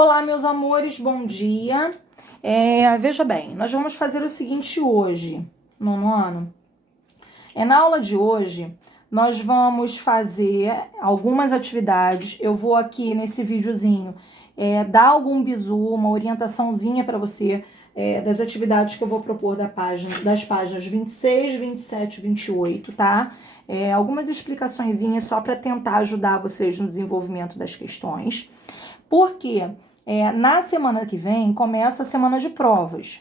Olá, meus amores, bom dia. Veja bem, nós vamos fazer o seguinte hoje, nono ano. Na aula de hoje, nós vamos fazer algumas atividades. Eu vou aqui nesse videozinho dar algum bizu, uma orientaçãozinha para você das atividades que eu vou propor das páginas 26, 27 e 28, tá? Algumas explicaçõezinhas só para tentar ajudar vocês no desenvolvimento das questões. Porque na semana que vem começa a semana de provas.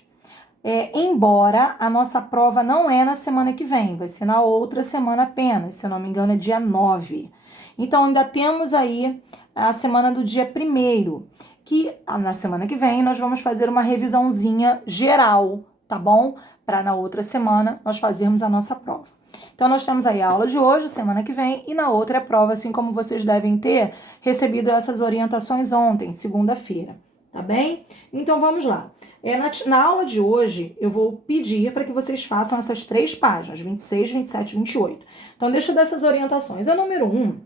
Embora a nossa prova não é na semana que vem, vai ser na outra semana apenas, se eu não me engano é dia 9. Então ainda temos aí a semana do dia 1º, que na semana que vem nós vamos fazer uma revisãozinha geral, tá bom? Para na outra semana nós fazermos a nossa prova. Então, nós temos aí a aula de hoje, semana que vem, e na outra é prova, assim como vocês devem ter recebido essas orientações ontem, segunda-feira, tá bem? Então, vamos lá. Na aula de hoje, eu vou pedir para que vocês façam essas 3 páginas, 26, 27 e 28. Então, deixa eu dar essas orientações. A número 1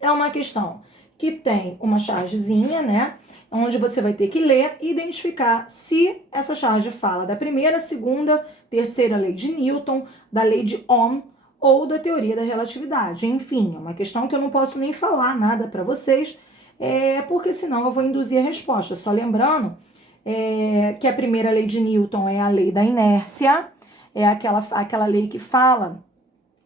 é uma questão que tem uma chargezinha, né? Onde você vai ter que ler e identificar se essa charge fala da primeira, segunda, terceira lei de Newton, da lei de Ohm ou da teoria da relatividade. Enfim, é uma questão que eu não posso nem falar nada para vocês, porque senão eu vou induzir a resposta. Só lembrando que a primeira lei de Newton é a lei da inércia, é aquela lei que fala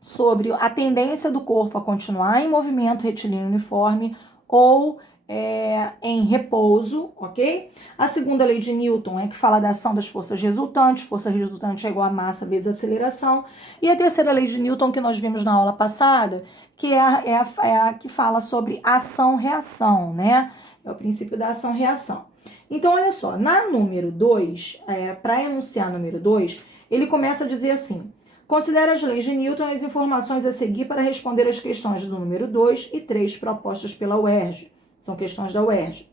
sobre a tendência do corpo a continuar em movimento retilíneo uniforme ou em repouso, ok? A segunda lei de Newton é que fala da ação das forças resultantes, força resultante é igual a massa vezes aceleração. E a terceira lei de Newton que nós vimos na aula passada, que é a que fala sobre ação-reação, né? É o princípio da ação-reação. Então, olha só, na número 2, para enunciar número 2, ele começa a dizer assim: considere as leis de Newton e as informações a seguir para responder às questões do número 2 e 3 propostas pela UERJ. São questões da UERJ.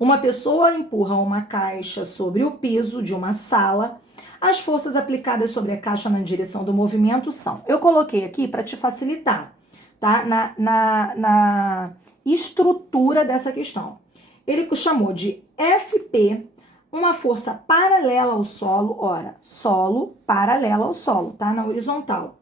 Uma pessoa empurra uma caixa sobre o piso de uma sala. As forças aplicadas sobre a caixa na direção do movimento são... Eu coloquei aqui para te facilitar, tá? Na estrutura dessa questão. Ele chamou de FP, uma força paralela ao solo, solo paralela ao solo, tá? Na horizontal.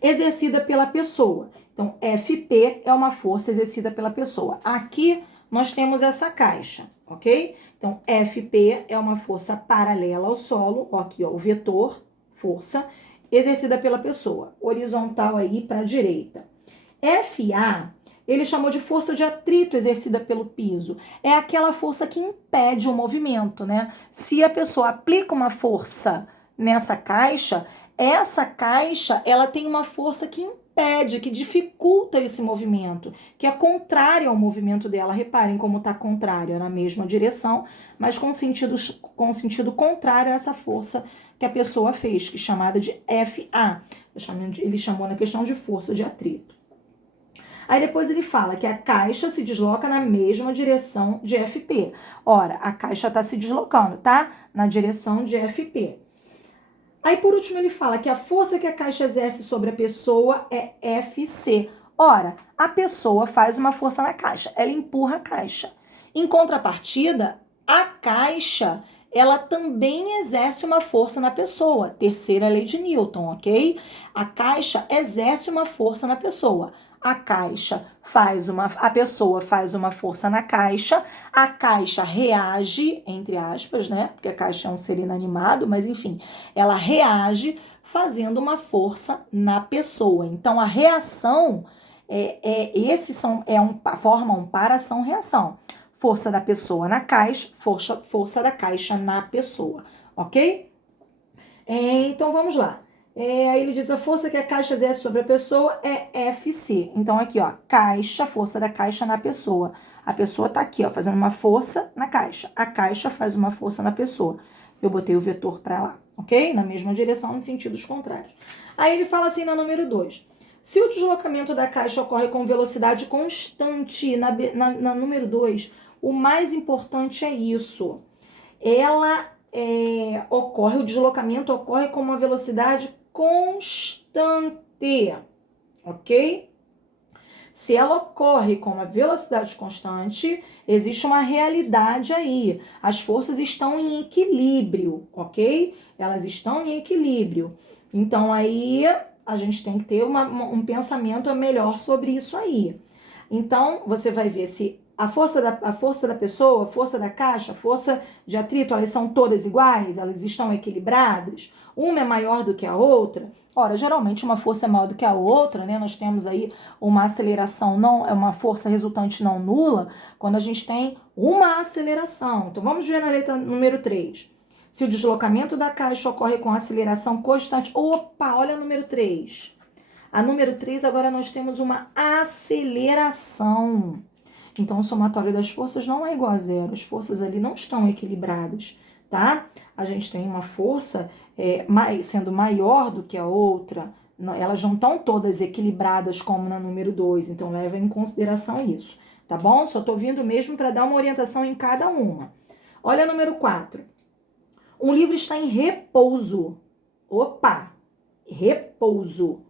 Exercida pela pessoa. Então, FP é uma força exercida pela pessoa. Aqui nós temos essa caixa, ok? Então, FP é uma força paralela ao solo, aqui o vetor, força, exercida pela pessoa. Horizontal aí para a direita. FA, ele chamou de força de atrito exercida pelo piso. É aquela força que impede o movimento, né? Se a pessoa aplica uma força nessa caixa, essa caixa, ela tem uma força que impede, que dificulta esse movimento, que é contrária ao movimento dela. Reparem como está contrário, é na mesma direção, mas com sentido contrário a essa força que a pessoa fez, que é chamada de FA. Ele chamou na questão de força de atrito. Aí depois ele fala que a caixa se desloca na mesma direção de FP. Ora, a caixa está se deslocando, tá? Na direção de FP. Aí por último ele fala que a força que a caixa exerce sobre a pessoa é FC. Ora, a pessoa faz uma força na caixa, ela empurra a caixa. Em contrapartida, a caixa, ela também exerce uma força na pessoa. Terceira lei de Newton, ok? A caixa exerce uma força na pessoa. A pessoa faz uma força na caixa, a caixa reage, entre aspas, né? Porque a caixa é um ser inanimado, mas enfim, ela reage fazendo uma força na pessoa. Então, a reação, forma um para-ação-reação. Força da pessoa na caixa, força da caixa na pessoa, ok? Então, vamos lá. Aí ele diz a força que a caixa exerce sobre a pessoa é FC. Então, aqui, ó, caixa, força da caixa na pessoa. A pessoa tá aqui, ó, fazendo uma força na caixa. A caixa faz uma força na pessoa. Eu botei o vetor para lá, ok? Na mesma direção, em sentidos contrários. Aí ele fala assim na número 2. Se o deslocamento da caixa ocorre com velocidade constante, na número 2, o mais importante é isso. O deslocamento ocorre com uma velocidade constante, ok? Se ela ocorre com uma velocidade constante, existe uma realidade aí. As forças estão em equilíbrio, ok? Elas estão em equilíbrio. Então, aí a gente tem que ter um pensamento melhor sobre isso aí. Então, você vai ver se a força da pessoa, a força da caixa, a força de atrito, elas são todas iguais? Elas estão equilibradas? Uma é maior do que a outra? Ora, geralmente uma força é maior do que a outra, né? Nós temos aí uma aceleração não, é uma força resultante não nula, quando a gente tem uma aceleração. Então, vamos ver na letra número 3. Se o deslocamento da caixa ocorre com aceleração constante. Opa, olha a número 3. A número 3, agora nós temos uma aceleração. Então, o somatório das forças não é igual a zero. As forças ali não estão equilibradas, tá? A gente tem uma força sendo maior do que a outra. Elas não estão todas equilibradas como na número 2. Então, leva em consideração isso, tá bom? Só tô vindo mesmo para dar uma orientação em cada uma. Olha a número 4. Um livro está em repouso. Opa! Repouso.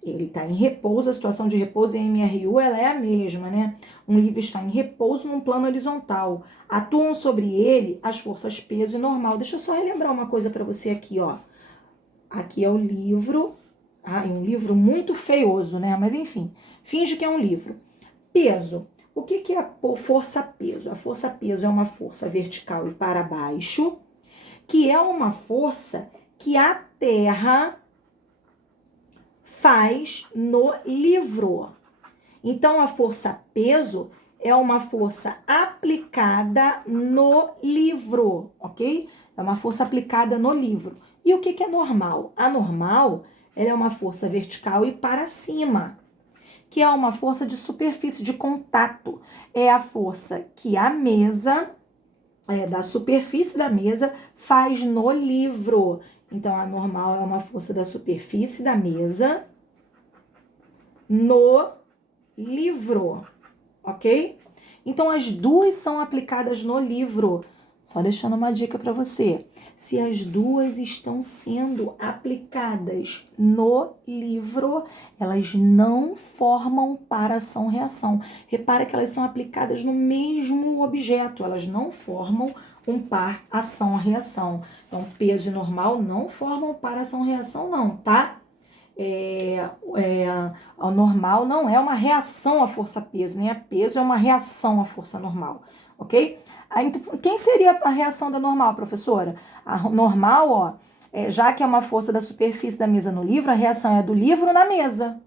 Ele está em repouso, a situação de repouso em MRU ela é a mesma, né? Um livro está em repouso num plano horizontal. Atuam sobre ele as forças peso e normal. Deixa eu só relembrar uma coisa para você aqui, ó. Aqui é o livro. É um livro muito feioso, né? Mas enfim, finge que é um livro. Peso. O que é a força-peso? A força-peso é uma força vertical e para baixo, que é uma força que a Terra faz no livro. Então, a força-peso é uma força aplicada no livro, ok? É uma força aplicada no livro. E o que é normal? A normal, ela é uma força vertical e para cima, que é uma força de superfície, de contato. É a força que a mesa, da superfície da mesa, faz no livro. Então, a normal é uma força da superfície da mesa no livro, ok? Então, as duas são aplicadas no livro. Só deixando uma dica para você. Se as duas estão sendo aplicadas no livro, elas não formam par ação-reação. Repara que elas são aplicadas no mesmo objeto, elas não formam um par ação-reação. Então, peso e normal não formam par ação-reação não, tá? O normal não é uma reação à força-peso, nem a peso é uma reação à força normal, ok? Aí, quem seria a reação da normal, professora? A normal, ó, já que é uma força da superfície da mesa no livro, a reação é do livro na mesa.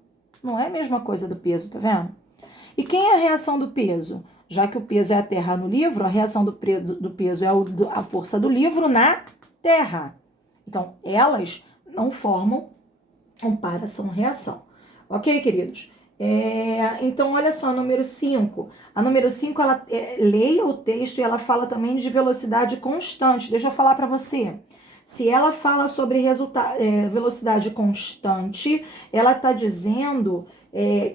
Não é a mesma coisa do peso, tá vendo? E quem é a reação do peso? Já que o peso é a terra no livro, a reação do peso é a força do livro na terra. Então, elas não formam um par ação-reação. Ok, queridos? Então, olha só, número 5. A número 5, ela leia o texto e ela fala também de velocidade constante. Deixa eu falar para você. Se ela fala sobre velocidade constante, ela está dizendo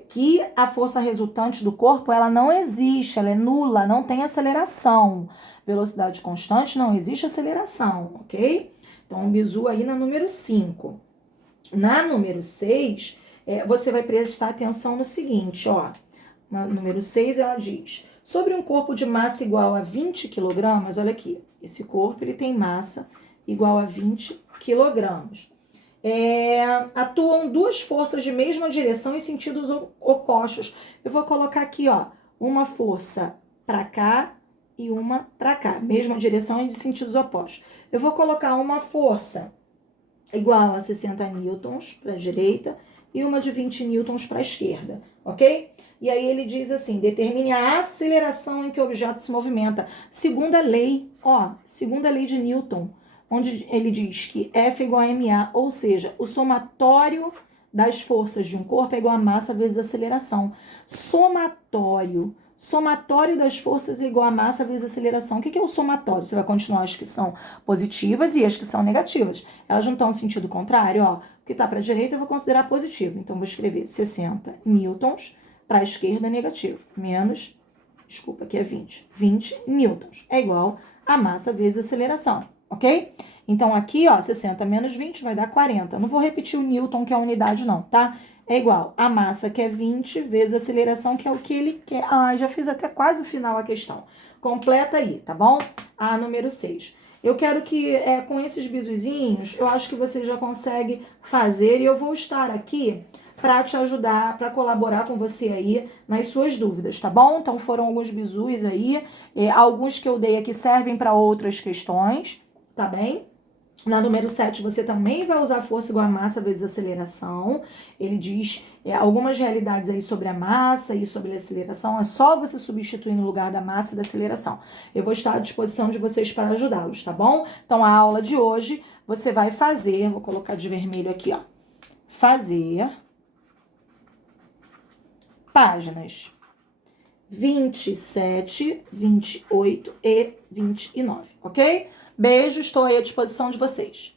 que a força resultante do corpo, ela não existe, ela é nula, não tem aceleração. Velocidade constante, não existe aceleração, ok? Então, um bizu aí na número 5. Na número 6, você vai prestar atenção no seguinte, ó. Na número 6, ela diz: sobre um corpo de massa igual a 20 kg, olha aqui, esse corpo ele tem massa igual a 20 kg. Atuam duas forças de mesma direção em sentidos opostos. Eu vou colocar aqui, ó, uma força para cá e uma para cá, mesma direção e de sentidos opostos. Eu vou colocar uma força igual a 60 newtons para a direita e uma de 20 newtons para a esquerda, ok? E aí ele diz assim, determine a aceleração em que o objeto se movimenta. Segunda lei, segunda lei de Newton, onde ele diz que F é igual a ma, ou seja, o somatório das forças de um corpo é igual a massa vezes aceleração. Somatório das forças é igual a massa vezes aceleração. O que é o somatório? Você vai continuar as que são positivas e as que são negativas. Elas não estão no sentido contrário, ó. O que está para a direita eu vou considerar positivo. Então, vou escrever 60 newtons, para a esquerda negativo. Aqui é 20. 20 newtons é igual a massa vezes aceleração, ok? Então, aqui, ó, 60 menos 20 vai dar 40. Não vou repetir o newton, que é a unidade, não, tá? é igual a massa, que é 20, vezes a aceleração, que é o que ele quer. Ah, já fiz até quase o final a questão. Completa aí, tá bom? A número 6. Eu quero que, com esses bisuzinhos, eu acho que você já consegue fazer. E eu vou estar aqui para te ajudar, para colaborar com você aí nas suas dúvidas, tá bom? Então, foram alguns bizus aí. Alguns que eu dei aqui servem para outras questões, tá bem? Na número 7, você também vai usar força igual a massa vezes aceleração. Ele diz algumas realidades aí sobre a massa e sobre a aceleração. É só você substituir no lugar da massa e da aceleração. Eu vou estar à disposição de vocês para ajudá-los, tá bom? Então, a aula de hoje, você vai fazer, vou colocar de vermelho aqui, ó. Fazer páginas 27, 28 e 29, ok? Beijo, estou aí à disposição de vocês.